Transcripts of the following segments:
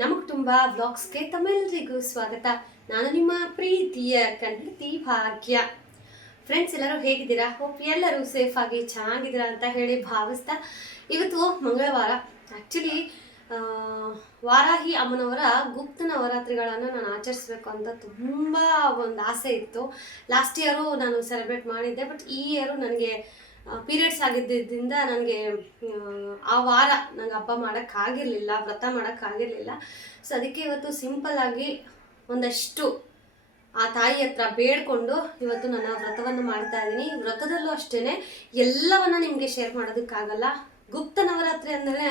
ನಮಗ್ ತುಂಬಾ ವ್ಲಾಗ್ಸ್ಗೆ ತಮ್ಮೆಲ್ಲರಿಗೂ ಸ್ವಾಗತ. ನಾನು ನಿಮ್ಮ ಪ್ರೀತಿಯ ಕನ್ನಡತಿ ಭಾಗ್ಯ. ಫ್ರೆಂಡ್ಸ್, ಎಲ್ಲರೂ ಹೇಗಿದ್ದೀರಾ? ಹೋಪ್ ಎಲ್ಲರೂ ಸೇಫ್ ಆಗಿ ಚೆನ್ನಾಗಿದ್ದೀರಾ ಅಂತ ಹೇಳಿ ಭಾವಿಸ್ತಾ, ಇವತ್ತು ಮಂಗಳವಾರ. ಆ್ಯಕ್ಚುಲಿ ವಾರಾಹಿ ಅಮ್ಮನವರ ಗುಪ್ತ ನವರಾತ್ರಿಗಳನ್ನು ನಾನು ಆಚರಿಸ್ಬೇಕು ಅಂತ ತುಂಬ ಒಂದು ಆಸೆ ಇತ್ತು. ಲಾಸ್ಟ್ ಇಯರು ನಾನು ಸೆಲೆಬ್ರೇಟ್ ಮಾಡಿದ್ದೆ, ಬಟ್ ಈ ಇಯರು ನನಗೆ ಪೀರಿಯಡ್ಸ್ ಆಗಿದ್ದರಿಂದ ನನಗೆ ಆ ವಾರ ನಂಗೆ ಹಬ್ಬ ಮಾಡೋಕ್ಕಾಗಿರಲಿಲ್ಲ, ವ್ರತ ಮಾಡೋಕ್ಕಾಗಿರಲಿಲ್ಲ. ಸೊ ಅದಕ್ಕೆ ಇವತ್ತು ಸಿಂಪಲ್ ಆಗಿ ಒಂದಷ್ಟು ಆ ತಾಯಿ ಹತ್ರ ಬೇಡ್ಕೊಂಡು ಇವತ್ತು ನನ್ನ ವ್ರತವನ್ನು ಮಾಡ್ತಾ ಇದ್ದೀನಿ. ವ್ರತದಲ್ಲೂ ಅಷ್ಟೇ ಎಲ್ಲವನ್ನ ನಿಮಗೆ ಶೇರ್ ಮಾಡೋದಕ್ಕಾಗಲ್ಲ. ಗುಪ್ತ ನವರಾತ್ರಿ ಅಂದರೆ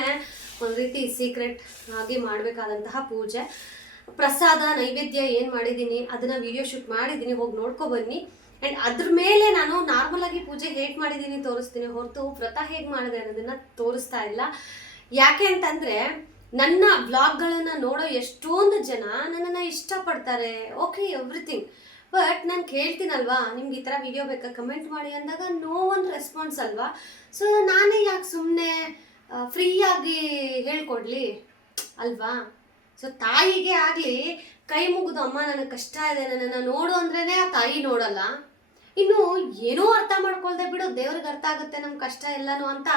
ಒಂದು ರೀತಿ ಸೀಕ್ರೆಟ್ ಆಗಿ ಮಾಡಬೇಕಾದಂತಹ ಪೂಜೆ. ಪ್ರಸಾದ ನೈವೇದ್ಯ ಏನು ಮಾಡಿದ್ದೀನಿ ಅದನ್ನು ವಿಡಿಯೋ ಶೂಟ್ ಮಾಡಿದ್ದೀನಿ, ಹೋಗಿ ನೋಡ್ಕೊ ಬನ್ನಿ. ಆ್ಯಂಡ್ ಅದ್ರ ಮೇಲೆ ನಾನು ನಾರ್ಮಲ್ ಆಗಿ ಪೂಜೆ ಹೇಗೆ ಮಾಡಿದ್ದೀನಿ ತೋರಿಸ್ತೀನಿ ಹೊರತು ವ್ರತ ಹೇಗೆ ಮಾಡಿದೆ ಅನ್ನೋದನ್ನ ತೋರಿಸ್ತಾ ಇಲ್ಲ. ಯಾಕೆ ಅಂತಂದರೆ ನನ್ನ ವ್ಲಾಗ್ಗಳನ್ನು ನೋಡೋ ಎಷ್ಟೊಂದು ಜನ ನನ್ನನ್ನು ಇಷ್ಟಪಡ್ತಾರೆ, ಓಕೆ ಎವ್ರಿಥಿಂಗ್. ಬಟ್ ನಾನು ಕೇಳ್ತೀನಲ್ವಾ, ನಿಮ್ಗೆ ಈ ಥರ ವಿಡಿಯೋ ಬೇಕಾ ಕಮೆಂಟ್ ಮಾಡಿ ಅಂದಾಗ ನೋ ಒನ್ ರೆಸ್ಪಾನ್ಸ್ ಅಲ್ವಾ. ಸೊ ನಾನೇ ಯಾಕೆ ಸುಮ್ಮನೆ ಫ್ರೀಯಾಗಿ ಹೇಳ್ಕೊಡ್ಲಿ ಅಲ್ವಾ. ಸೊ ತಾಯಿಗೆ ಆಗಲಿ ಕೈ ಮುಗಿದು ಅಮ್ಮ ನನಗೆ ಕಷ್ಟ ಇದೆ ನನ್ನನ್ನು ನೋಡು ಅಂದ್ರೇ ಆ ತಾಯಿ ನೋಡಲ್ಲ. ಇನ್ನು ಏನೋ ಅರ್ಥ ಮಾಡ್ಕೊಳ್ದೆ ಬಿಡು, ದೇವ್ರಿಗೆ ಅರ್ಥ ಆಗುತ್ತೆ ನಮ್ಮ ಕಷ್ಟ ಎಲ್ಲನೂ ಅಂತ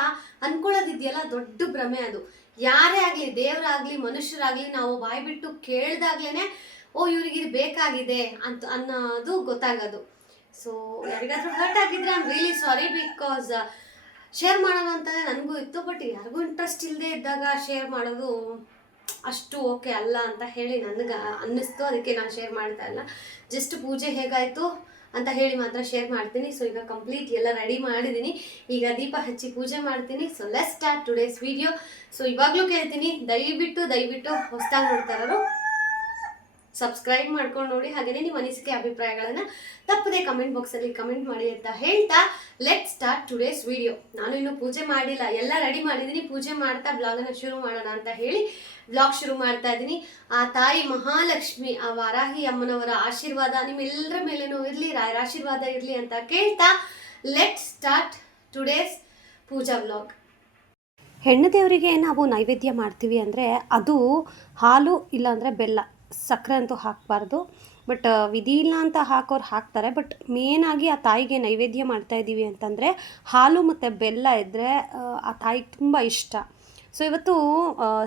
ಅನ್ಕೊಳ್ಳೋದಿದೆಯಲ್ಲ, ದೊಡ್ಡ ಭ್ರಮೆ ಅದು. ಯಾರೇ ಆಗಲಿ, ದೇವರಾಗಲಿ ಮನುಷ್ಯರಾಗಲಿ, ನಾವು ಬಾಯಿ ಬಿಟ್ಟು ಕೇಳ್ದಾಗ್ಲೇ ಓ ಇವ್ರಿಗೆ ಇದು ಬೇಕಾಗಿದೆ ಅಂತ ಅನ್ನೋದು ಗೊತ್ತಾಗೋದು. ಸೊ ಯಾರಿಗಾದ್ರೂ ಹರ್ಟ್ ಆಗಿದ್ರೆ I am really sorry, because share ಮಾಡೋಣ ಅಂತಲೇ ನನಗೂ ಇತ್ತು. ಬಟ್ ಯಾರಿಗೂ ಇಂಟ್ರೆಸ್ಟ್ ಇಲ್ಲದೆ ಇದ್ದಾಗ ಶೇರ್ ಮಾಡೋದು ಅಷ್ಟು ಓಕೆ ಅಲ್ಲ ಅಂತ ಹೇಳಿ ನನಗೆ ಅನ್ನಿಸ್ತು. ಅದಕ್ಕೆ ನಾನು ಶೇರ್ ಮಾಡ್ತಾ ಇಲ್ಲ. ಜಸ್ಟ್ ಪೂಜೆ ಹೇಗಾಯಿತು ಅಂತ ಹೇಳಿ ಮಾತ್ರ ಶೇರ್ ಮಾಡ್ತೀನಿ. ಸೊ ಈಗ ಕಂಪ್ಲೀಟ್ ಎಲ್ಲ ರೆಡಿ ಮಾಡಿದ್ದೀನಿ, ಈಗ ದೀಪ ಹಚ್ಚಿ ಪೂಜೆ ಮಾಡ್ತೀನಿ. So let's start today's video. So ಇವಾಗಲೂ ಕೇಳ್ತೀನಿ, ದಯವಿಟ್ಟು ಹೊಸದಾಗಿ ನೋಡ್ತಾ ಇರೋರು ಸಬ್ಸ್ಕ್ರೈಬ್ ಮಾಡ್ಕೊಂಡು ನೋಡಿ. ಹಾಗೆಯೇ ನಿಮ್ಮ ಅನಿಸಿಕೆ ಅಭಿಪ್ರಾಯಗಳನ್ನು ತಪ್ಪದೆ ಕಮೆಂಟ್ ಬಾಕ್ಸಲ್ಲಿ ಕಮೆಂಟ್ ಮಾಡಿ ಅಂತ ಹೇಳ್ತಾ ಲೆಟ್ ಸ್ಟಾರ್ಟ್ ಟುಡೇಸ್ ವಿಡಿಯೋ. ನಾನು ಇನ್ನೂ ಪೂಜೆ ಮಾಡಿಲ್ಲ, ಎಲ್ಲ ರೆಡಿ ಮಾಡಿದ್ದೀನಿ. ಪೂಜೆ ಮಾಡ್ತಾ ಬ್ಲಾಗನ್ನು ಶುರು ಮಾಡೋಣ ಅಂತ ಹೇಳಿ ಬ್ಲಾಗ್ ಶುರು ಮಾಡ್ತಾ ಇದ್ದೀನಿ. ಆ ತಾಯಿ ಮಹಾಲಕ್ಷ್ಮಿ, ಆ ವಾರಾಹಿ ಅಮ್ಮನವರ ಆಶೀರ್ವಾದ ನಿಮ್ಮೆಲ್ಲರ ಮೇಲೇನೂ ಇರಲಿ, ರಾಯರ ಆಶೀರ್ವಾದ ಇರಲಿ ಅಂತ ಕೇಳ್ತಾ ಲೆಟ್ ಸ್ಟಾರ್ಟ್ ಟುಡೇಸ್ ಪೂಜಾ ಬ್ಲಾಗ್. ಹೆಣ್ಣು ದೇವರಿಗೆ ನಾವು ನೈವೇದ್ಯ ಮಾಡ್ತೀವಿ ಅಂದರೆ ಅದು ಹಾಲು ಇಲ್ಲಾಂದರೆ ಬೆಲ್ಲ, ಸಕ್ಕರೆ ಅಂತೂ ಹಾಕಬಾರ್ದು. ಬಟ್ ವಿಧಿ ಇಲ್ಲ ಅಂತ ಹಾಕೋರು ಹಾಕ್ತಾರೆ. ಬಟ್ ಮೇನಾಗಿ ಆ ತಾಯಿಗೆ ನೈವೇದ್ಯ ಮಾಡ್ತಾಯಿದ್ದೀವಿ ಅಂತಂದರೆ ಹಾಲು ಮತ್ತು ಬೆಲ್ಲ ಇದ್ದರೆ ಆ ತಾಯಿಗೆ ತುಂಬ ಇಷ್ಟ. ಸೊ ಇವತ್ತು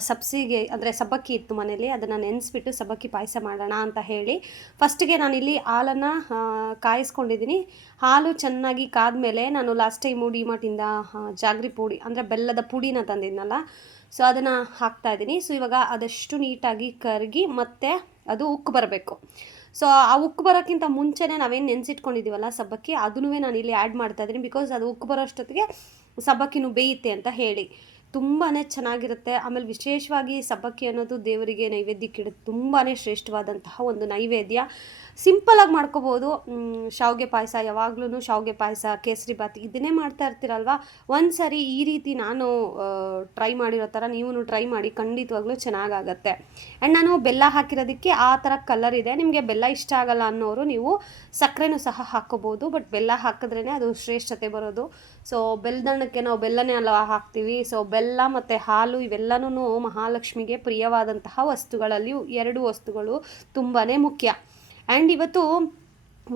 ಸಬ್ಸಿಗೆ ಅಂದರೆ ಸಬ್ಬಕ್ಕಿ ಇತ್ತು ಮನೇಲಿ, ಅದನ್ನು ನೆನೆಸ್ಬಿಟ್ಟು ಸಬ್ಬಕ್ಕಿ ಪಾಯಸ ಮಾಡೋಣ ಅಂತ ಹೇಳಿ ಫಸ್ಟಿಗೆ ನಾನಿಲ್ಲಿ ಹಾಲನ್ನು ಕಾಯಿಸ್ಕೊಂಡಿದ್ದೀನಿ. ಹಾಲು ಚೆನ್ನಾಗಿ ಕಾದ್ಮೇಲೆ ನಾನು ಲಾಸ್ಟ್ ಟೈಮು ಡಿಮಾರ್ಟಿಂದ ಜಾಗ್ರಿ ಪುಡಿ ಅಂದರೆ ಬೆಲ್ಲದ ಪುಡಿನ ತಂದಿದ್ನಲ್ಲ, ಸೊ ಅದನ್ನು ಹಾಕ್ತಾಯಿದ್ದೀನಿ. ಸೊ ಇವಾಗ ಅದಷ್ಟು ನೀಟಾಗಿ ಕರಗಿ ಮತ್ತೆ ಅದು ಉಕ್ಕು ಬರಬೇಕು. ಸೊ ಆ ಉಕ್ಕು ಬರೋಕ್ಕಿಂತ ಮುಂಚೆನೇ ನಾವೇನು ನೆನೆಸಿಟ್ಕೊಂಡಿದ್ದೀವಲ್ಲ ಸಬ್ಬಕ್ಕಿ, ಅದನ್ನೂ ನಾನು ಇಲ್ಲಿ ಆ್ಯಡ್ ಮಾಡ್ತಾಯಿದ್ದೀನಿ. ಬಿಕಾಸ್ ಅದು ಉಕ್ಕು ಬರೋ ಅಷ್ಟೊತ್ತಿಗೆ ಸಬ್ಬಕ್ಕಿನೂ ಬೇಯುತ್ತೆ ಅಂತ ಹೇಳಿ ತುಂಬಾ ಚೆನ್ನಾಗಿರುತ್ತೆ. ಆಮೇಲೆ ವಿಶೇಷವಾಗಿ ಸಬ್ಬಕ್ಕಿ ಅನ್ನೋದು ದೇವರಿಗೆ ನೈವೇದ್ಯಕ್ಕಿಡೋದು ತುಂಬಾ ಶ್ರೇಷ್ಠವಾದಂತಹ ಒಂದು ನೈವೇದ್ಯ. ಸಿಂಪಲಾಗಿ ಮಾಡ್ಕೋಬೋದು. ಶಾವಿಗೆ ಪಾಯಸ, ಯಾವಾಗ್ಲೂ ಶಾವಿಗೆ ಪಾಯಸ, ಕೇಸರಿ ಬಾತ್ ಇದನ್ನೇ ಮಾಡ್ತಾ ಇರ್ತೀರಲ್ವ. ಒಂದು ಸರಿ ಈ ರೀತಿ ನಾನು ಟ್ರೈ ಮಾಡಿರೋ ಥರ ನೀವು ಟ್ರೈ ಮಾಡಿ, ಖಂಡಿತವಾಗ್ಲೂ ಚೆನ್ನಾಗಾಗತ್ತೆ. ಆ್ಯಂಡ್ ನಾನು ಬೆಲ್ಲ ಹಾಕಿರೋದಕ್ಕೆ ಆ ಥರ ಕಲರ್ ಇದೆ. ನಿಮಗೆ ಬೆಲ್ಲ ಇಷ್ಟ ಆಗಲ್ಲ ಅನ್ನೋರು ನೀವು ಸಕ್ಕರೆನೂ ಸಹ ಹಾಕ್ಕೋಬೋದು. ಬಟ್ ಬೆಲ್ಲ ಹಾಕಿದ್ರೇ ಅದು ಶ್ರೇಷ್ಠತೆ ಬರೋದು. ಸೊ ಬೆಲ್ಲದಣ್ಣಕ್ಕೆ ನಾವು ಬೆಲ್ಲನೇ ಅಲ್ಲ ಹಾಕ್ತೀವಿ. ಸೊ ಬೆಲ್ಲ ಮತ್ತು ಹಾಲು ಇವೆಲ್ಲನೂ ಮಹಾಲಕ್ಷ್ಮಿಗೆ ಪ್ರಿಯವಾದಂತಹ ವಸ್ತುಗಳಲ್ಲಿ ಎರಡು ವಸ್ತುಗಳು ತುಂಬಾ ಮುಖ್ಯ. ಆ್ಯಂಡ್ ಇವತ್ತು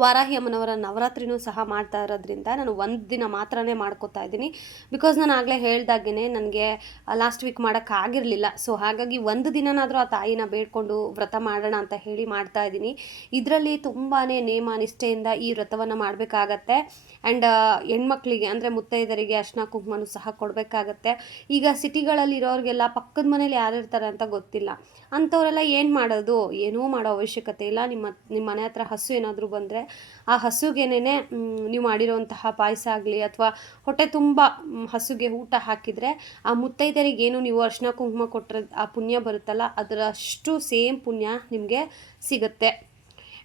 ವಾರಾಹಿ ಅಮ್ಮನವರ ನವರಾತ್ರಿನೂ ಸಹ ಮಾಡ್ತಾ ಇರೋದ್ರಿಂದ ನಾನು ಒಂದು ದಿನ ಮಾತ್ರನೇ ಮಾಡ್ಕೋತಾ ಇದ್ದೀನಿ. ಬಿಕಾಸ್ ನಾನು ಆಗಲೇ ಹೇಳ್ದಾಗೇ ನನಗೆ ಲಾಸ್ಟ್ ವೀಕ್ ಮಾಡೋಕ್ಕಾಗಿರಲಿಲ್ಲ. ಸೊ ಹಾಗಾಗಿ ಒಂದು ದಿನನಾದರೂ ಆ ತಾಯಿನ ಬೇಡ್ಕೊಂಡು ವ್ರತ ಮಾಡೋಣ ಅಂತ ಹೇಳಿ ಮಾಡ್ತಾ ಇದ್ದೀನಿ. ಇದರಲ್ಲಿ ತುಂಬಾ ನೇಮ ನಿಷ್ಠೆಯಿಂದ ಈ ವ್ರತವನ್ನು ಮಾಡಬೇಕಾಗತ್ತೆ. ಆ್ಯಂಡ್ ಹೆಣ್ಮಕ್ಳಿಗೆ ಅಂದರೆ ಮುತ್ತೈದರಿಗೆ ಅರ್ಶಿನ ಕುಂಕುಮನೂ ಸಹ ಕೊಡಬೇಕಾಗತ್ತೆ. ಈಗ ಸಿಟಿಗಳಲ್ಲಿ ಇರೋರಿಗೆಲ್ಲ ಪಕ್ಕದ ಮನೇಲಿ ಯಾರಿರ್ತಾರೆ ಅಂತ ಗೊತ್ತಿಲ್ಲ. ಅಂಥವರೆಲ್ಲ ಏನು ಮಾಡೋದು, ಏನೂ ಮಾಡೋ ಅವಶ್ಯಕತೆ ಇಲ್ಲ. ನಿಮ್ಮ ಮನೆ ಹತ್ರ ಹಸು ಏನಾದರೂ ಬಂದರೆ ಆ ಹಸುಗೇನೆ ನೀವು ಮಾಡಿರೋಂತಹ ಪಾಯಸ ಆಗಲಿ ಅಥವಾ ಹೊಟ್ಟೆ ತುಂಬ ಹಸುಗೆ ಊಟ ಹಾಕಿದರೆ ಆ ಮುತ್ತೈದರಿಗೇನು ನೀವು ಅರ್ಶಿನ ಕುಂಕುಮ ಕೊಟ್ಟರೆ ಆ ಪುಣ್ಯ ಬರುತ್ತಲ್ಲ, ಅದರಷ್ಟು ಸೇಮ್ ಪುಣ್ಯ ನಿಮಗೆ ಸಿಗುತ್ತೆ.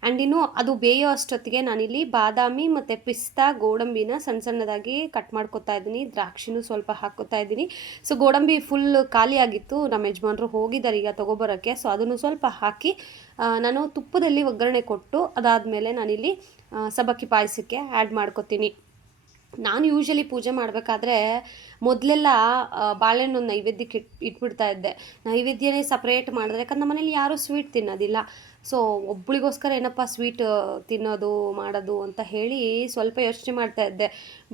ಆ್ಯಂಡ್ ಇನ್ನು ಅದು ಬೇಯೋ ಅಷ್ಟೊತ್ತಿಗೆ ನಾನಿಲ್ಲಿ ಬಾದಾಮಿ ಮತ್ತು ಪಿಸ್ತಾ ಗೋಡಂಬಿನ ಸಣ್ಣದಾಗಿ ಕಟ್ ಮಾಡ್ಕೊತಾ ಇದ್ದೀನಿ. ದ್ರಾಕ್ಷಿನೂ ಸ್ವಲ್ಪ ಹಾಕ್ಕೋತಾ ಇದ್ದೀನಿ. ಸೊ ಗೋಡಂಬಿ ಫುಲ್ ಖಾಲಿಯಾಗಿತ್ತು, ನಮ್ಮ ಯಜಮಾನರು ಹೋಗಿದ್ದಾರೆ ಈಗ ತೊಗೊಬರೋಕ್ಕೆ. ಸೊ ಅದನ್ನು ಸ್ವಲ್ಪ ಹಾಕಿ ನಾನು ತುಪ್ಪದಲ್ಲಿ ಒಗ್ಗರಣೆ ಕೊಟ್ಟು ಅದಾದಮೇಲೆ ನಾನಿಲ್ಲಿ ಸಬ್ಬಕ್ಕಿ ಪಾಯಸಕ್ಕೆ ಆ್ಯಡ್ ಮಾಡ್ಕೊತೀನಿ. ನಾನು ಯೂಶ್ವಲಿ ಪೂಜೆ ಮಾಡಬೇಕಾದ್ರೆ ಮೊದಲೆಲ್ಲ ಬಾಳೆಹಣ್ಣು ನೈವೇದ್ಯಕ್ಕೆ ಇಟ್ಬಿಡ್ತಾ ಇದ್ದೆ. ನೈವೇದ್ಯನೇ ಸಪ್ರೇಟ್ ಮಾಡಿದ್ರೆ, ಯಾಕಂದ್ರೆ ನಮ್ಮ ಮನೇಲಿ ಯಾರೂ ಸ್ವೀಟ್ ತಿನ್ನೋದಿಲ್ಲ. ಸೊ ಒಬ್ಳಿಗೋಸ್ಕರ ಏನಪ್ಪ ಸ್ವೀಟ್ ತಿನ್ನೋದು ಮಾಡೋದು ಅಂತ ಹೇಳಿ ಸ್ವಲ್ಪ ಯೋಚನೆ ಮಾಡ್ತಾ ಇದ್ದೆ.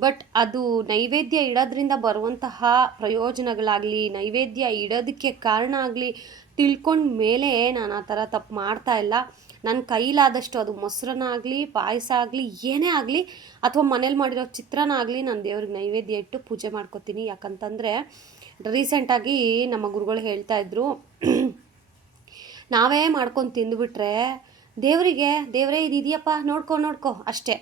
ಬಟ್ ಅದು ನೈವೇದ್ಯ ಇಡೋದ್ರಿಂದ ಬರುವಂತಹ ಪ್ರಯೋಜನಗಳಾಗಲಿ, ನೈವೇದ್ಯ ಇಡೋದಕ್ಕೆ ಕಾರಣ ಆಗಲಿ ತಿಳ್ಕೊಂಡ ಮೇಲೆ ನಾನು ಆ ಥರ ತಪ್ಪು ಮಾಡ್ತಾ ಇಲ್ಲ. ನನ್ನ ಕೈಲಾದಷ್ಟು, ಅದು ಮೊಸರನ್ನ ಆಗಲಿ, ಪಾಯಸ ಆಗಲಿ, ಏನೇ ಆಗಲಿ, ಅಥವಾ ಮನೇಲಿ ಮಾಡಿರೋ ಚಿತ್ರಾನ್ನ ಆಗಲಿ, ನಾನು ದೇವ್ರಿಗೆ ನೈವೇದ್ಯ ಇಟ್ಟು ಪೂಜೆ ಮಾಡ್ಕೊತೀನಿ. ಯಾಕಂತಂದರೆ ರೀಸೆಂಟಾಗಿ ನಮ್ಮ ಗುರುಗಳು ಹೇಳ್ತಾ ಇದ್ರು, ನಾವೇ ಮಾಡ್ಕೊಂಡು ತಿಂದುಬಿಟ್ರೆ ದೇವರೇ ಇದಿದೆಯಪ್ಪ ನೋಡ್ಕೊ ಅಷ್ಟೇ.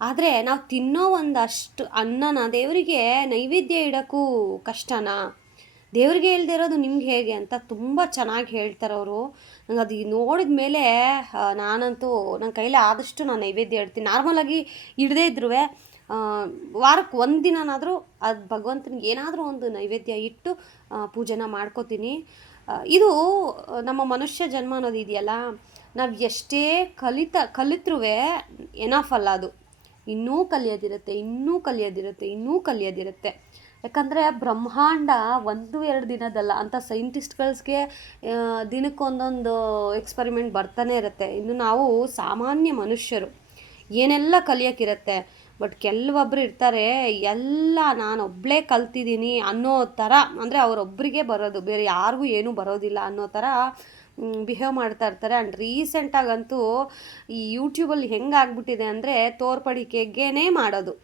ಆದರೆ ನಾವು ತಿನ್ನೋ ಒಂದಷ್ಟು ಅನ್ನನ ದೇವರಿಗೆ ನೈವೇದ್ಯ ಇಡೋಕ್ಕೂ ಕಷ್ಟನಾ? ದೇವ್ರಿಗೆ ಹೇಳ್ದೆ ಇರೋದು ನಿಮ್ಗೆ ಹೇಗೆ ಅಂತ ತುಂಬ ಚೆನ್ನಾಗಿ ಹೇಳ್ತಾರೆ ಅವರು. ನಂಗೆ ಅದು ನೋಡಿದ ಮೇಲೆ ನಾನಂತೂ ನನ್ನ ಕೈಲಿ ಆದಷ್ಟು ನಾನು ನೈವೇದ್ಯ ಇಡ್ತೀನಿ. ನಾರ್ಮಲಾಗಿ ಇಡದೇ ಇದ್ರೂ ವಾರಕ್ಕೆ ಒಂದು ದಿನನಾದರೂ ಅದು ಭಗವಂತನಿಗೆ ಏನಾದರೂ ಒಂದು ನೈವೇದ್ಯ ಇಟ್ಟು ಪೂಜೆನ ಮಾಡ್ಕೋತೀನಿ. ಇದು ನಮ್ಮ ಮನುಷ್ಯ ಜನ್ಮ ಅನ್ನೋದು ಇದೆಯಲ್ಲ, ನಾವು ಎಷ್ಟೇ ಕಲಿತ್ರೂ ಎನಫ್ ಅಲ್ಲ ಅದು. ಇನ್ನೂ ಕಲಿಯೋದಿರುತ್ತೆ. ಯಾಕಂದರೆ ಬ್ರಹ್ಮಾಂಡ 1-2 ದಿನದಲ್ಲ ಅಂತ ಸೈಂಟಿಸ್ಟ್ಗಳ್ಸ್ಗೆ ದಿನಕ್ಕೊಂದೊಂದು ಎಕ್ಸ್ಪರಿಮೆಂಟ್ ಬರ್ತಾನೆ ಇರುತ್ತೆ. ಇನ್ನು ನಾವು ಸಾಮಾನ್ಯ ಮನುಷ್ಯರು ಏನೆಲ್ಲ ಕಲಿಯೋಕ್ಕಿರುತ್ತೆ. ಬಟ್ ಕೆಲವೊಬ್ಬರು ಇರ್ತಾರೆ, ಎಲ್ಲ ನಾನೊಬ್ಬಳೇ ಕಲ್ತಿದ್ದೀನಿ ಅನ್ನೋ ಥರ, ಅಂದರೆ ಅವರೊಬ್ಬರಿಗೆ ಬರೋದು, ಬೇರೆ ಯಾರಿಗೂ ಏನೂ ಬರೋದಿಲ್ಲ ಅನ್ನೋ ಥರ ಬಿಹೇವ್ ಮಾಡ್ತಾ ಇರ್ತಾರೆ. ಆ್ಯಂಡ್ ರೀಸೆಂಟಾಗಂತೂ ಈ ಯೂಟ್ಯೂಬಲ್ಲಿ ಹೆಂಗಾಗ್ಬಿಟ್ಟಿದೆ ಅಂದರೆ ತೋರ್ಪಡಿಕೆಗೇ ಮಾಡೋದು.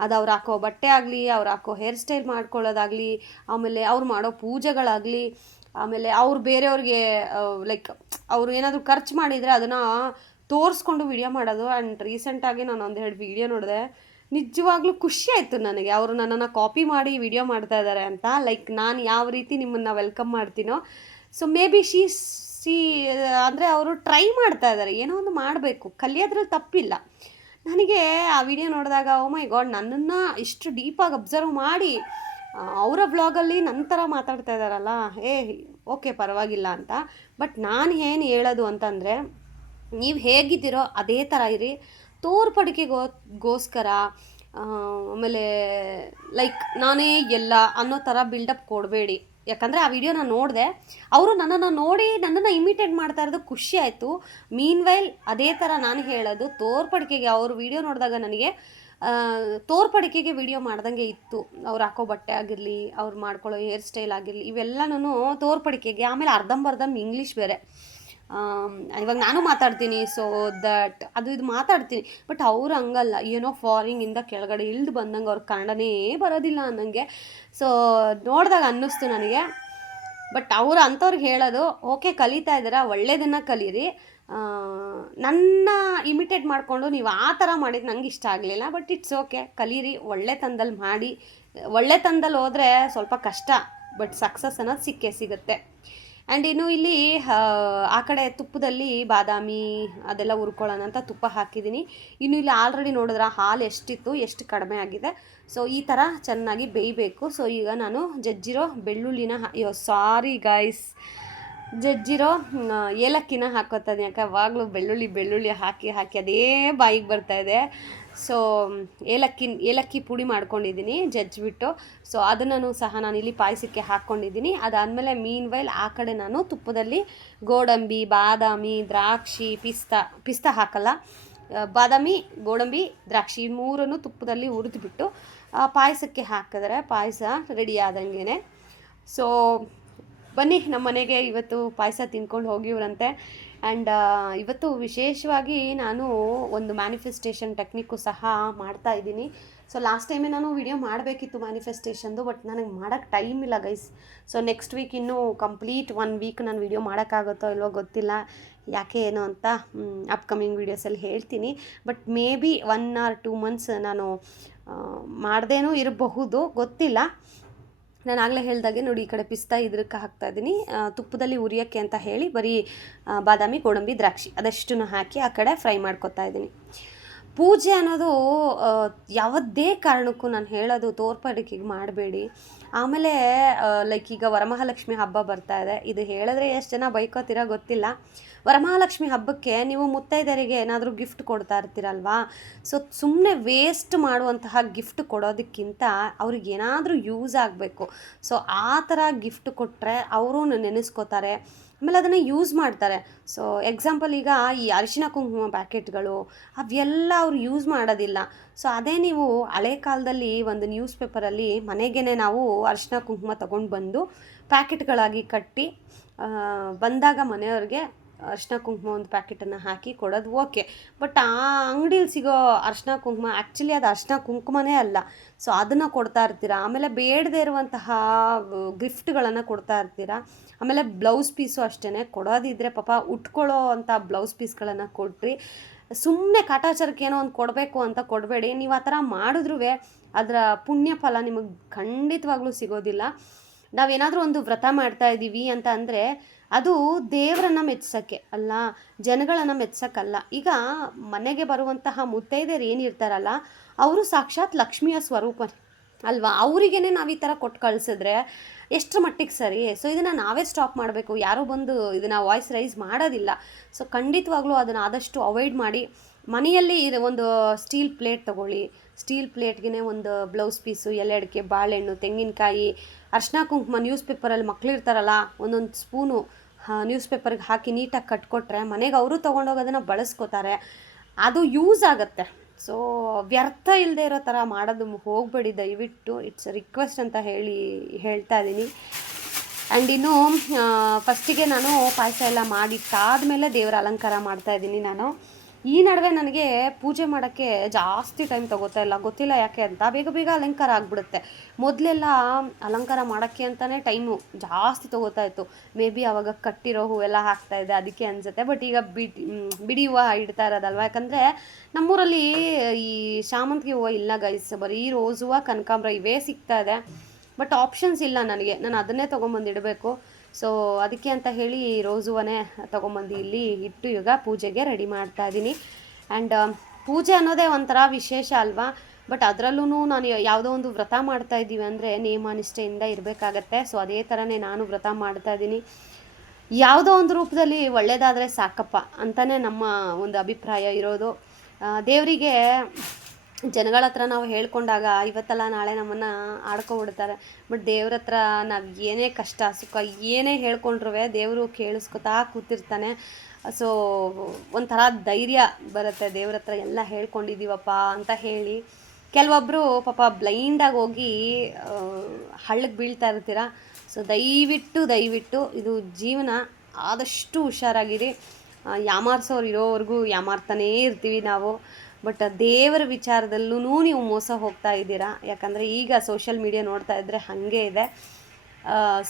ಅದು ಅವ್ರು ಹಾಕೋ ಬಟ್ಟೆ ಆಗಲಿ, ಅವ್ರು ಹಾಕೋ ಹೇರ್ ಸ್ಟೈಲ್ ಮಾಡ್ಕೊಳ್ಳೋದಾಗಲಿ, ಆಮೇಲೆ ಅವ್ರು ಮಾಡೋ ಪೂಜೆಗಳಾಗಲಿ, ಆಮೇಲೆ ಅವ್ರು ಬೇರೆಯವ್ರಿಗೆ ಲೈಕ್ ಅವರು ಏನಾದರೂ ಖರ್ಚು ಮಾಡಿದರೆ ಅದನ್ನು ತೋರಿಸ್ಕೊಂಡು ವಿಡಿಯೋ ಮಾಡೋದು. ಆ್ಯಂಡ್ ರೀಸೆಂಟಾಗಿ ನಾನು 1-2 ವಿಡಿಯೋ ನೋಡಿದೆ, ನಿಜವಾಗ್ಲೂ ಖುಷಿ ಆಯಿತು ನನಗೆ. ಅವರು ನನ್ನನ್ನು ಕಾಪಿ ಮಾಡಿ ವಿಡಿಯೋ ಮಾಡ್ತಾ ಇದ್ದಾರೆ ಅಂತ. ಲೈಕ್ ನಾನು ಯಾವ ರೀತಿ ನಿಮ್ಮನ್ನು ವೆಲ್ಕಮ್ ಮಾಡ್ತೀನೋ, ಸೊ ಮೇ ಬಿ ಅಂದರೆ ಅವರು ಟ್ರೈ ಮಾಡ್ತಾ ಇದ್ದಾರೆ, ಏನೋ ಒಂದು ಮಾಡಬೇಕು, ಕಲಿಯೋದ್ರಲ್ಲಿ ತಪ್ಪಿಲ್ಲ. ನನಗೆ ಆ ವಿಡಿಯೋ ನೋಡಿದಾಗ ಓ ಮೈ ಗಾಡ್, ನನ್ನನ್ನು ಇಷ್ಟು ಡೀಪಾಗಿ ಅಬ್ಸರ್ವ್ ಮಾಡಿ ಅವರ ವ್ಲಾಗಲ್ಲಿ ನನ್ನ ಥರ ಮಾತಾಡ್ತಾ ಇದ್ದಾರಲ್ಲ, ಓಕೆ ಪರವಾಗಿಲ್ಲ ಅಂತ. ಬಟ್ ನಾನು ಏನು ಹೇಳೋದು ಅಂತಂದರೆ, ನೀವು ಹೇಗಿದ್ದೀರೋ ಅದೇ ಥರ ಇರಿ. ತೋರ್ಪಡಿಕೆಗೋಸ್ಕರ ಆಮೇಲೆ ಲೈಕ್ ನಾನೇ ಎಲ್ಲ ಅನ್ನೋ ಥರ ಬಿಲ್ಡಪ್ ಕೊಡಬೇಡಿ. ಯಾಕಂದರೆ ಆ ವಿಡಿಯೋ ನಾನು ನೋಡಿದೆ, ಅವರು ನನ್ನನ್ನು ನೋಡಿ ನನ್ನನ್ನು ಇಮಿಟೇಟ್ ಮಾಡ್ತಾ ಇರೋದು ಖುಷಿ ಆಯಿತು. ಮೀನ್ವೈಲ್ ಅದೇ ಥರ ನಾನು ಹೇಳೋದು, ತೋರ್ಪಡಿಕೆಗೆ ಅವರು ವಿಡಿಯೋ ನೋಡಿದಾಗ ನನಗೆ ತೋರ್ಪಡಿಕೆಗೆ ವಿಡಿಯೋ ಮಾಡ್ದಂಗೆ ಇತ್ತು. ಅವ್ರು ಹಾಕೋ ಬಟ್ಟೆ ಆಗಿರಲಿ, ಅವ್ರು ಮಾಡ್ಕೊಳ್ಳೋ ಹೇರ್ ಸ್ಟೈಲ್ ಆಗಿರಲಿ, ಇವೆಲ್ಲನೂ ತೋರ್ಪಡಿಕೆಗೆ. ಆಮೇಲೆ ಅರ್ಧಂಬರ್ಧಂ ಇಂಗ್ಲೀಷ್ ಬೇರೆ. ಇವಾಗ ನಾನು ಮಾತಾಡ್ತೀನಿ, ಸೊ ದಟ್ ಇದು ಮಾತಾಡ್ತೀನಿ. ಬಟ್ ಅವ್ರು ಹಂಗಲ್ಲ, ಏನೋ ಫಾರಿನಿಂದ ಕೆಳಗಡೆ ಇಳಿದು ಬಂದಂಗೆ, ಅವ್ರ ಕನ್ನಡನೇ ಬರೋದಿಲ್ಲ ಅನ್ನಂಗೆ. ಸೊ ನೋಡಿದಾಗ ಅನ್ನಿಸ್ತು ನನಗೆ. ಬಟ್ ಅವರು ಅಂಥವ್ರಿಗೆ ಹೇಳೋದು, ಓಕೆ ಕಲಿತಾ ಇದ್ದೀರಾ, ಒಳ್ಳೆಯದನ್ನು ಕಲೀರಿ. ನನ್ನ ಇಮಿಟೇಟ್ ಮಾಡಿಕೊಂಡು ನೀವು ಆ ಥರ ಮಾಡಿದ್ದು ನಂಗೆ ಇಷ್ಟ ಆಗಲಿಲ್ಲ. ಬಟ್ ಇಟ್ಸ್ ಓಕೆ, ಕಲೀರಿ, ಒಳ್ಳೆತನದಲ್ಲಿ ಮಾಡಿ. ಒಳ್ಳೆತನದಲ್ಲಿ ಹೋದರೆ ಸ್ವಲ್ಪ ಕಷ್ಟ, ಬಟ್ ಸಕ್ಸಸ್ ಅನ್ನೋದು ಸಿಗುತ್ತೆ. ಆ್ಯಂಡ್ ಇನ್ನು ಇಲ್ಲಿ ಆ ಕಡೆ ತುಪ್ಪದಲ್ಲಿ ಬಾದಾಮಿ ಅದೆಲ್ಲ ಹುರ್ಕೊಳ್ಳೋಣ ಅಂತ ತುಪ್ಪ ಹಾಕಿದ್ದೀನಿ. ಇನ್ನು ಇಲ್ಲಿ ಆಲ್ರೆಡಿ ನೋಡಿದ್ರೆ ಹಾಲು ಎಷ್ಟಿತ್ತು, ಎಷ್ಟು ಕಡಿಮೆ ಆಗಿದೆ. ಸೊ ಈ ಥರ ಚೆನ್ನಾಗಿ ಬೇಯಬೇಕು. ಸೊ ಈಗ ನಾನು ಜಜ್ಜಿರೋ ಬೆಳ್ಳುಳ್ಳಿನ ಜಜ್ಜಿರೋ ಏಲಕ್ಕಿನ ಹಾಕೋತಾ ಇದ್ದೀನಿ. ಯಾಕೆ ಯಾವಾಗಲೂ ಬೆಳ್ಳುಳ್ಳಿ ಹಾಕಿ ಅದೇ ಬಾಯಿಗೆ ಬರ್ತಾಯಿದೆ. ಸೊ ಏಲಕ್ಕಿ ಪುಡಿ ಮಾಡ್ಕೊಂಡಿದ್ದೀನಿ ಜಜ್ಜಿಬಿಟ್ಟು. ಸೊ ಅದನ್ನು ಸಹ ನಾನಿಲ್ಲಿ ಪಾಯಸಕ್ಕೆ ಹಾಕ್ಕೊಂಡಿದ್ದೀನಿ. ಅದಾದಮೇಲೆ ಮೀನ್ವೈಲ್ ಆ ಕಡೆ ನಾನು ತುಪ್ಪದಲ್ಲಿ ಗೋಡಂಬಿ, ಬಾದಾಮಿ, ದ್ರಾಕ್ಷಿ, ಪಿಸ್ತಾ ಹಾಕಲ್ಲ, ಬಾದಾಮಿ, ಗೋಡಂಬಿ, ದ್ರಾಕ್ಷಿ ಈ ಮೂರನ್ನು ತುಪ್ಪದಲ್ಲಿ ಹುರಿದ್ಬಿಟ್ಟು ಪಾಯಸಕ್ಕೆ ಹಾಕಿದ್ರೆ ಪಾಯಸ ರೆಡಿ ಆದಂಗೆ. ಸೊ ಬನ್ನಿ ನಮ್ಮ ಮನೆಗೆ ಇವತ್ತು ಪಾಯಸ ತಿನ್ಕೊಂಡು ಹೋಗಿವ್ರಂತೆ. ಆ್ಯಂಡ್ ಇವತ್ತು ವಿಶೇಷವಾಗಿ ನಾನು ಒಂದು ಮ್ಯಾನಿಫೆಸ್ಟೇಷನ್ ಟೆಕ್ನಿಕ್ಕು ಸಹ ಮಾಡ್ತಾಯಿದ್ದೀನಿ. ಸೊ ಲಾಸ್ಟ್ ಟೈಮೇ ನಾನು ವಿಡಿಯೋ ಮಾಡಬೇಕಿತ್ತು ಮ್ಯಾನಿಫೆಸ್ಟೇಷನ್ದು, ಬಟ್ ನನಗೆ ಮಾಡೋಕ್ಕೆ ಟೈಮ್ ಇಲ್ಲ ಗೈಸ್. ಸೊ ನೆಕ್ಸ್ಟ್ ವೀಕ್ ಇನ್ನೂ ಕಂಪ್ಲೀಟ್ 1 ವೀಕ್ ನಾನು ವಿಡಿಯೋ ಮಾಡೋಕ್ಕಾಗುತ್ತೋ ಇಲ್ವೋ ಗೊತ್ತಿಲ್ಲ, ಯಾಕೆ ಏನು ಅಂತ ಅಪ್ಕಮಿಂಗ್ ವೀಡಿಯೋಸಲ್ಲಿ ಹೇಳ್ತೀನಿ. But may be 1 or 2 months ನಾನು ಮಾಡ್ದೇನೂ ಇರಬಹುದು, ಗೊತ್ತಿಲ್ಲ. ನಾನು ಆಗಲೇ ಹೇಳಿದಾಗೆ ನೋಡಿ, ಈ ಕಡೆ ಪಿಸ್ತಾ ಇದಕ್ಕೆ ಹಾಕ್ತಾಯಿದ್ದೀನಿ ತುಪ್ಪದಲ್ಲಿ ಉರಿಯೋಕ್ಕೆ ಅಂತ ಹೇಳಿ. ಬರೀ ಬಾದಾಮಿ, ಗೋಡಂಬಿ, ದ್ರಾಕ್ಷಿ ಅದಷ್ಟನ್ನು ಹಾಕಿ ಆ ಕಡೆ ಫ್ರೈ ಮಾಡ್ಕೊತಾ ಇದ್ದೀನಿ. ಪೂಜೆ ಅನ್ನೋದು ಯಾವುದೇ ಕಾರಣಕ್ಕೂ ನಾನು ಹೇಳೋದು ತೋರ್ಪಡಿಕೆಗೆ ಮಾಡಬೇಡಿ. ಆಮೇಲೆ ಲೈಕ್ ಈಗ ವರಮಹಾಲಕ್ಷ್ಮಿ ಹಬ್ಬ ಬರ್ತಾ ಇದೆ. ಇದು ಹೇಳಿದ್ರೆ ಎಷ್ಟು ಜನ ಬೈಕೋತೀರೋ ಗೊತ್ತಿಲ್ಲ. ವರಮಹಾಲಕ್ಷ್ಮಿ ಹಬ್ಬಕ್ಕೆ ನೀವು ಮುತ್ತೈದೆಯರಿಗೆ ಏನಾದರೂ ಗಿಫ್ಟ್ ಕೊಡ್ತಾ ಇರ್ತೀರಲ್ವಾ, ಸೊ ಸುಮ್ಮನೆ ವೇಸ್ಟ್ ಮಾಡುವಂತಹ ಗಿಫ್ಟ್ ಕೊಡೋದಕ್ಕಿಂತ ಅವ್ರಿಗೆ ಏನಾದರೂ ಯೂಸ್ ಆಗಬೇಕು. ಸೊ ಆ ಥರ ಗಿಫ್ಟ್ ಕೊಟ್ಟರೆ ಅವರು ನೆನೆಸ್ಕೋತಾರೆ, ಆಮೇಲೆ ಅದನ್ನು ಯೂಸ್ ಮಾಡ್ತಾರೆ. ಸೊ ಎಕ್ಸಾಂಪಲ್ ಈಗ ಈ ಅರಿಶಿನ ಕುಂಕುಮ ಪ್ಯಾಕೆಟ್ಗಳು ಅವೆಲ್ಲ ಅವ್ರು ಯೂಸ್ ಮಾಡೋದಿಲ್ಲ. ಸೊ ಅದೇ ನೀವು ಹಳೆ ಕಾಲದಲ್ಲಿ ಒಂದು ನ್ಯೂಸ್ ಪೇಪರಲ್ಲಿ ಮನೆಗೇ ನಾವು ಅರಿಶಿನ ಕುಂಕುಮ ತೊಗೊಂಡು ಬಂದು ಪ್ಯಾಕೆಟ್ಗಳಾಗಿ ಕಟ್ಟಿ ಬಂದಾಗ ಮನೆಯವ್ರಿಗೆ ಅರಿಶಿನ ಕುಂಕುಮ ಒಂದು ಪ್ಯಾಕೆಟನ್ನು ಹಾಕಿ ಕೊಡೋದು ಓಕೆ. ಬಟ್ ಆ ಅಂಗಡೀಲಿ ಸಿಗೋ ಅರಿಶಿನ ಕುಂಕುಮ ಆ್ಯಕ್ಚುಲಿ ಅದು ಅರಿಶಿನ ಕುಂಕುಮನೇ ಅಲ್ಲ. ಸೊ ಅದನ್ನು ಕೊಡ್ತಾ ಇರ್ತೀರ. ಆಮೇಲೆ ಬೇಡದೇ ಇರುವಂತಹ ಗಿಫ್ಟ್ಗಳನ್ನು ಕೊಡ್ತಾ ಇರ್ತೀರ. ಆಮೇಲೆ ಬ್ಲೌಸ್ ಪೀಸು ಅಷ್ಟೇ, ಕೊಡೋದಿದ್ದರೆ ಪಾಪ ಉಟ್ಕೊಳ್ಳೋ ಅಂಥ ಬ್ಲೌಸ್ ಪೀಸ್ಗಳನ್ನು ಕೊಟ್ರಿ. ಸುಮ್ಮನೆ ಕಾಟಾಚಾರಕ್ಕೆ ಏನೋ ಒಂದು ಕೊಡಬೇಕು ಅಂತ ಕೊಡಬೇಡಿ. ನೀವು ಆ ಥರ ಮಾಡಿದ್ರೂ ಅದರ ಪುಣ್ಯ ಫಲ ನಿಮಗೆ ಖಂಡಿತವಾಗ್ಲೂ ಸಿಗೋದಿಲ್ಲ. ನಾವೇನಾದರೂ ಒಂದು ವ್ರತ ಮಾಡ್ತಾ ಇದ್ದೀವಿ ಅಂತ ಅಂದರೆ ಅದು ದೇವರನ್ನು ಮೆಚ್ಚೋಕ್ಕೆ ಅಲ್ಲ, ಜನಗಳನ್ನು ಮೆಚ್ಚೋಕ್ಕಲ್ಲ. ಈಗ ಮನೆಗೆ ಬರುವಂತಹ ಮುತ್ತೈದೆಯರು ಏನಿರ್ತಾರಲ್ಲ, ಅವರು ಸಾಕ್ಷಾತ್ ಲಕ್ಷ್ಮಿಯ ಸ್ವರೂಪ ಅಲ್ವಾ. ಅವರಿಗೇ ನಾವು ಈ ಥರ ಕೊಟ್ಟು ಕಳಿಸಿದ್ರೆ ಎಷ್ಟರ ಮಟ್ಟಿಗೆ ಸರಿ. ಸೊ ಇದನ್ನು ನಾವೇ ಸ್ಟಾಪ್ ಮಾಡಬೇಕು. ಯಾರೂ ಬಂದು ಇದನ್ನು ವಾಯ್ಸ್ ರೈಸ್ ಮಾಡೋದಿಲ್ಲ. ಸೊ ಖಂಡಿತವಾಗ್ಲೂ ಅದನ್ನು ಆದಷ್ಟು ಅವಾಯ್ಡ್ ಮಾಡಿ. ಮನೆಯಲ್ಲಿ ಒಂದು ಸ್ಟೀಲ್ ಪ್ಲೇಟ್ ತೊಗೊಳ್ಳಿ. ಸ್ಟೀಲ್ ಪ್ಲೇಟ್ಗೆ ಒಂದು ಬ್ಲೌಸ್ ಪೀಸು, ಎಲೆ ಅಡಿಕೆ, ಬಾಳೆಹಣ್ಣು, ತೆಂಗಿನಕಾಯಿ, ಅರಿಶಿನ ಕುಂಕುಮ, ನ್ಯೂಸ್ ಪೇಪರಲ್ಲಿ ಮಕ್ಕಳಿರ್ತಾರಲ್ಲ ಒಂದೊಂದು ಸ್ಪೂನು ನ್ಯೂಸ್ ಪೇಪರ್ಗೆ ಹಾಕಿ ನೀಟಾಗಿ ಕಟ್ಕೊಟ್ರೆ ಮನೆಗೆ ಅವರು ತೊಗೊಂಡೋಗಿ ಅದನ್ನು ಬಳಸ್ಕೋತಾರೆ. ಅದು ಯೂಸ್ ಆಗುತ್ತೆ. ಸೊ ವ್ಯರ್ಥ ಇಲ್ಲದೆ ಇರೋ ಥರ ಮಾಡೋದು ಹೋಗಬೇಡಿ ದಯವಿಟ್ಟು. ಇಟ್ಸ್ ರಿಕ್ವೆಸ್ಟ್ ಅಂತ ಹೇಳ್ತಾ ಇದ್ದೀನಿ. ಆ್ಯಂಡ್ ಇನ್ನು ಫಸ್ಟಿಗೆ ನಾನು ಪಾಯಸ ಎಲ್ಲ ಮಾಡಿಟ್ಟಾದಮೇಲೆ ದೇವರ ಅಲಂಕಾರ ಮಾಡ್ತಾಯಿದ್ದೀನಿ ನಾನು. ಈ ನಡುವೆ ನನಗೆ ಪೂಜೆ ಮಾಡೋಕ್ಕೆ ಜಾಸ್ತಿ ಟೈಮ್ ತೊಗೋತಾ ಇಲ್ಲ, ಗೊತ್ತಿಲ್ಲ ಯಾಕೆ ಅಂತ. ಬೇಗ ಬೇಗ ಅಲಂಕಾರ ಆಗಿಬಿಡುತ್ತೆ. ಮೊದಲೆಲ್ಲ ಅಲಂಕಾರ ಮಾಡೋಕ್ಕೆ ಅಂತಲೇ ಟೈಮು ಜಾಸ್ತಿ ತೊಗೋತಾ ಇತ್ತು. ಮೇ ಬಿ ಆವಾಗ ಕಟ್ಟಿರೋ ಹೂವೆಲ್ಲ ಹಾಕ್ತಾಯಿದ್ದೆ, ಅದಕ್ಕೆ ಅನಿಸುತ್ತೆ. ಬಟ್ ಈಗ ಬಿಡಿ ಹೂವು ಇಡ್ತಾ ಇರೋದಲ್ವ, ಯಾಕಂದರೆ ನಮ್ಮೂರಲ್ಲಿ ಈ ಶಾಮಂತಿಗೆ ಹೂವು ಇಲ್ಲ ಗೈಸ್, ಬರೀ ರೋಸ್ ಹೂವು, ಕನಕಾಂಬರ ಇವೇ ಸಿಗ್ತಾ ಇದೆ. ಬಟ್ ಆಪ್ಷನ್ಸ್ ಇಲ್ಲ ನನಗೆ, ನಾನು ಅದನ್ನೇ ತೊಗೊಂಬಂದಿಡಬೇಕು. ಸೊ ಅದಕ್ಕೆ ಅಂತ ಹೇಳಿ ರೋಸ್ ಹೂವನ್ನೇ ತೊಗೊಂಬಂದು ಇಲ್ಲಿ ಇಟ್ಟು ಈಗ ಪೂಜೆಗೆ ರೆಡಿ ಮಾಡ್ತಾ ಇದ್ದೀನಿ. ಆ್ಯಂಡ್ ಪೂಜೆ ಅನ್ನೋದೇ ಒಂಥರ ವಿಶೇಷ ಅಲ್ವಾ. ಬಟ್ ಅದರಲ್ಲೂ ನಾನು ಯಾವುದೋ ಒಂದು ವ್ರತ ಮಾಡ್ತಾ ಇದ್ದೀವಿ ಅಂದರೆ ನೇಮ ನಿಷ್ಠೆಯಿಂದ ಇರಬೇಕಾಗತ್ತೆ. ಸೊ ಅದೇ ಥರನೇ ನಾನು ವ್ರತ ಮಾಡ್ತಾ ಇದ್ದೀನಿ. ಯಾವುದೋ ಒಂದು ರೂಪದಲ್ಲಿ ಒಳ್ಳೆಯದಾದರೆ ಸಾಕಪ್ಪ ಅಂತಲೇ ನಮ್ಮ ಒಂದು ಅಭಿಪ್ರಾಯ ಇರೋದು. ದೇವರಿಗೆ ಜನಗಳ ಹತ್ರ ನಾವು ಹೇಳ್ಕೊಂಡಾಗ ಇವತ್ತಲ್ಲ ನಾಳೆ ನಮ್ಮನ್ನು ಆಡ್ಕೊಬಿಡ್ತಾರೆ. ಬಟ್ ದೇವ್ರ ಹತ್ರ ನಾವು ಏನೇ ಕಷ್ಟ ಸುಖ ಏನೇ ಹೇಳ್ಕೊಂಡ್ರೂ ದೇವರು ಕೇಳಿಸ್ಕೊತಾ ಕೂತಿರ್ತಾನೆ. ಸೊ ಒಂಥರ ಧೈರ್ಯ ಬರುತ್ತೆ ದೇವ್ರ ಹತ್ರ ಎಲ್ಲ ಹೇಳ್ಕೊಂಡಿದ್ದೀವಪ್ಪ ಅಂತ ಹೇಳಿ. ಕೆಲವೊಬ್ಬರು ಪಾಪ ಬ್ಲೈಂಡಾಗಿ ಹೋಗಿ ಹಳ್ಳಕ್ಕೆ ಬೀಳ್ತಾ ಇರ್ತೀರ. ಸೊ ದಯವಿಟ್ಟು ಇದು ಜೀವನ, ಆದಷ್ಟು ಹುಷಾರಾಗಿರಿ. ಯಾಮಾರಿಸೋರು ಇರೋವರೆಗೂ ಯಾಮಾರ್ತಾನೇ ಇರ್ತೀವಿ ನಾವು. ಬಟ್ ದೇವರ ವಿಚಾರದಲ್ಲೂ ನೀವು ಮೋಸ ಹೋಗ್ತಾ ಇದ್ದೀರಾ. ಯಾಕಂದರೆ ಈಗ ಸೋಷಿಯಲ್ ಮೀಡಿಯಾ ನೋಡ್ತಾ ಇದ್ದರೆ ಹಾಗೆ ಇದೆ.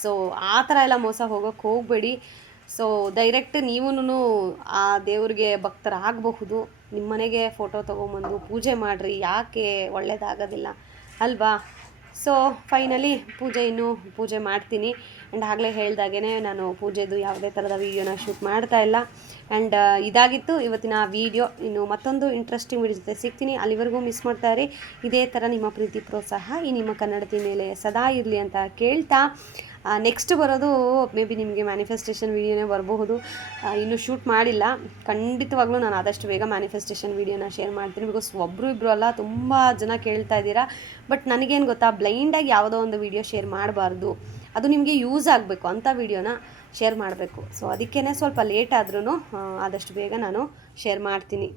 ಸೊ ಆ ಥರ ಎಲ್ಲ ಮೋಸ ಹೋಗೋಕ್ಕೆ ಹೋಗಬೇಡಿ. ಸೊ ಡೈರೆಕ್ಟ್ ನೀವೂ ಆ ದೇವ್ರಿಗೆ ಭಕ್ತರಾಗಬಹುದು. ನಿಮ್ಮ ಮನೆಗೆ ಫೋಟೋ ತೊಗೊಂಬಂದು ಪೂಜೆ ಮಾಡಿರಿ, ಯಾಕೆ ಒಳ್ಳೆಯದಾಗೋದಿಲ್ಲ ಅಲ್ವಾ. ಸೊ ಫೈನಲಿ ಪೂಜೆ ಮಾಡ್ತೀನಿ. ಆ್ಯಂಡ್ ಆಗಲೇ ಹೇಳ್ದಾಗೇ ನಾನು ಪೂಜೆದು ಯಾವುದೇ ಥರದ ವೀಡಿಯೋನ ಶೂಟ್ ಮಾಡ್ತಾ ಇಲ್ಲ. ಆ್ಯಂಡ್ ಇದಾಗಿತ್ತು ಇವತ್ತಿನ ವೀಡಿಯೋ. ಇನ್ನು ಮತ್ತೊಂದು ಇಂಟ್ರೆಸ್ಟಿಂಗ್ ವೀಡಿಯೋ ಜೊತೆ ಸಿಗ್ತೀನಿ. ಅಲ್ಲಿವರೆಗೂ ಮಿಸ್ ಮಾಡ್ತಾ ಇರಿ. ಇದೇ ಥರ ನಿಮ್ಮ ಪ್ರೀತಿ ಪ್ರೋತ್ಸಾಹ ಈ ನಿಮ್ಮ ಕನ್ನಡತಿ ಮೇಲೆ ಸದಾ ಇರಲಿ ಅಂತ ಕೇಳ್ತಾ, ನೆಕ್ಸ್ಟ್ ಬರೋದು ಮೇ ಬಿ ನಿಮಗೆ ಮ್ಯಾನಿಫೆಸ್ಟೇಷನ್ ವೀಡಿಯೋನೇ ಬರಬಹುದು. ಇನ್ನೂ ಶೂಟ್ ಮಾಡಿಲ್ಲ. ಖಂಡಿತವಾಗ್ಲೂ ನಾನು ಆದಷ್ಟು ಬೇಗ ಮ್ಯಾನಿಫೆಸ್ಟೇಷನ್ ವೀಡಿಯೋನ ಶೇರ್ ಮಾಡ್ತೀನಿ. ಬಿಕಾಸ್ ಒಬ್ಬರು ಇಬ್ಬರು ಅಲ್ಲ, ತುಂಬ ಜನ ಕೇಳ್ತಾ ಇದ್ದೀರಾ. ಬಟ್ ನನಗೇನು ಗೊತ್ತಾ, ಬ್ಲೈಂಡಾಗಿ ಯಾವುದೋ ಒಂದು ವೀಡಿಯೋ ಶೇರ್ ಮಾಡಬಾರ್ದು. ಅದು ನಿಮಗೆ ಯೂಸ್ ಆಗಬೇಕು ಅಂಥ ವೀಡಿಯೋನ ಶೇರ್ ಮಾಡಬೇಕು. ಸೊ ಅದಕ್ಕೇ ಸ್ವಲ್ಪ ಲೇಟ್ ಆದ್ರೂ ಆದಷ್ಟು ಬೇಗ ನಾನು ಶೇರ್ ಮಾಡ್ತೀನಿ.